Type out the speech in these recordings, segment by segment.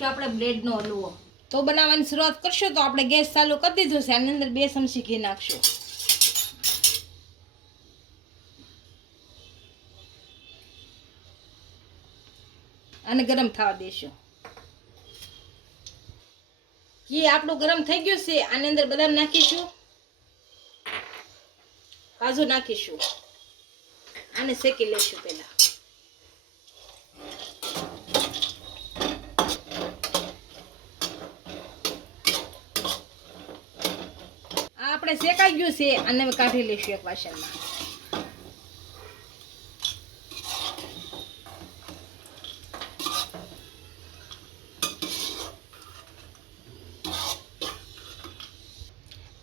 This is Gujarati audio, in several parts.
બનાવશું આપણે બ્રેડનો હલવો. તો બનાવવાની શરૂઆત કરશો તો આપણે ગેસ ચાલુ કરી દીધો છે. આની અંદર બે ચમચી ઘી નાખશું. અને ગરમ થવા દેશું. ઘી આપણું ગરમ થઈ ગયું છે, આની અંદર બદામ નાખીશું. કાજુ નાખીશું. આને શેકી લેશું પહેલા આ આપણે શેકાઈ ગયું છે અને હવે કાઢી લઈશું એક વાસણમાં.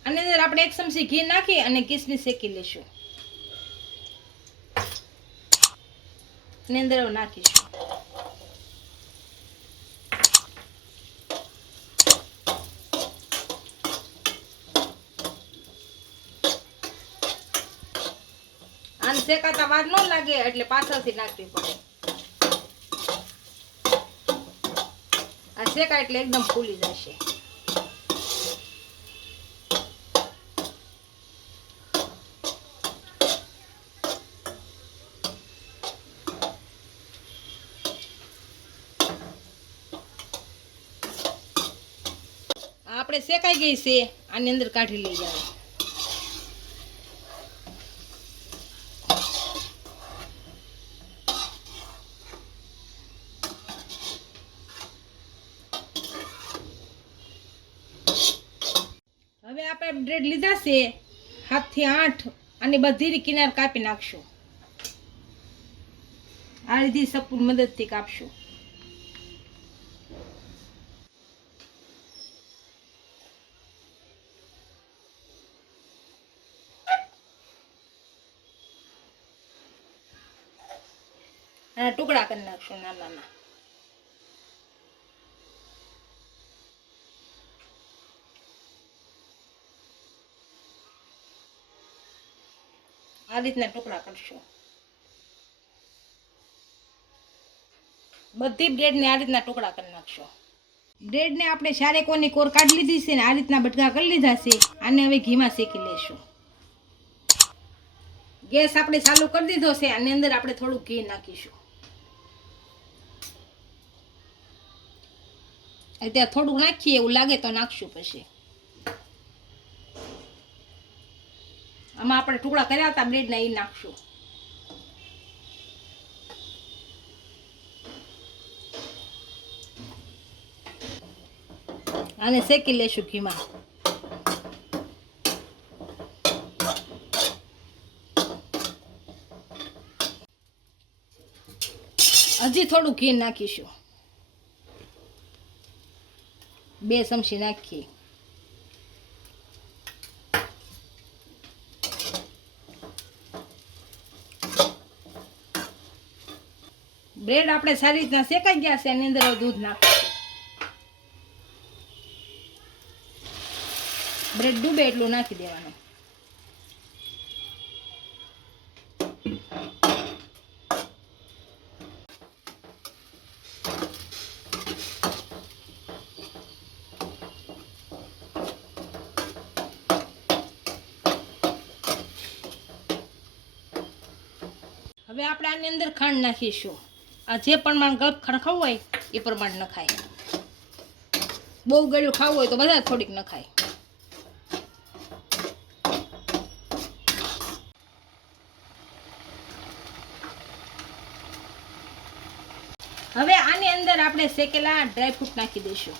અને અંદર આપણે એક ચમચી ઘી નાખી અને કિસમિસ શેકી લઈશું. અને અંદર નાખીશું. આને શેકાતા વાર ન લાગે એટલે પાછળથી નાખવી પડે. આ શેકાય એટલે એકદમ ફૂલી જશે. આપણે શેકાઈ ગઈ છે, આની અંદર કાઢી લઈ જાય હવે આપણે બ્રેડ લીધા છે. હાથથી આઠ અને બધી કિનાર કાપી નાખશું. આ રીતે સપૂર મદદથી કાપશું. ટુકડા કરી નાખશું નાના નાના આ રીતના ટુકડા કરશું. બધી બ્રેડને આ રીતના ટુકડા કરી નાખશો. બ્રેડને આપણે ચારે કોની કોર કાઢી લીધી છે ને આ રીતના બટકા કરી લીધા છે. આને હવે ઘીમાં શેકી લેશું. ગેસ આપણે ચાલુ કરી દીધો છે, આની અંદર આપણે થોડું ઘી નાખીશું. અત્યારે થોડું નાખીએ, એવું લાગે તો નાખશું પછી. આમાં આપણે ટુકડા કર્યા હતા, બ્રેડના એ નાખશું. આને શેકી લેશું ઘીમાં. હજી થોડું ઘી નાખીશું. બે ચમચી નાખીએ. બ્રેડ આપણે સારી રીતના શેકાઈ ગયા છે, એની અંદર દૂધ નાખીશું. બ્રેડ ડૂબે એટલું નાખી દેવાનું. હવે આપણે આની અંદર ખાંડ નાખીશું. આ જે પ્રમાણ ગળખણ ખણખાવું હોય, એ પ્રમાણ નખાય બહુ ગળ્યું ખાવું હોય તો બધા થોડીક નખાય હવે આની અંદર આપણે શેકેલા ડ્રાયફ્રૂટ નાખી દઈશું.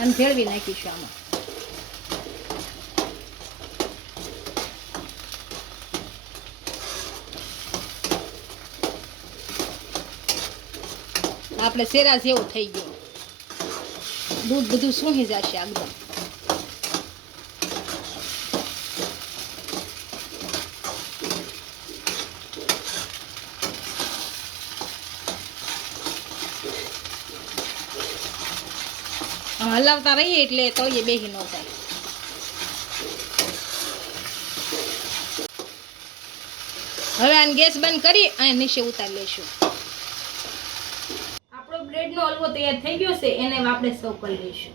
આમ ભેળવી નાખીશું આમાં. આપણે શેરા જેવું થઈ ગયું. દૂધ બધું સૂંઘી જશે આમ હલાવતા રહીએ એટલે તળિયે બેસી ન થાય હવે આને ગેસ બંધ કરી અને નીચે ઉતારી લઈશું. હલવો તૈયાર થઈ ગયો છે એને આપણે સર્વ કરી લઈશું.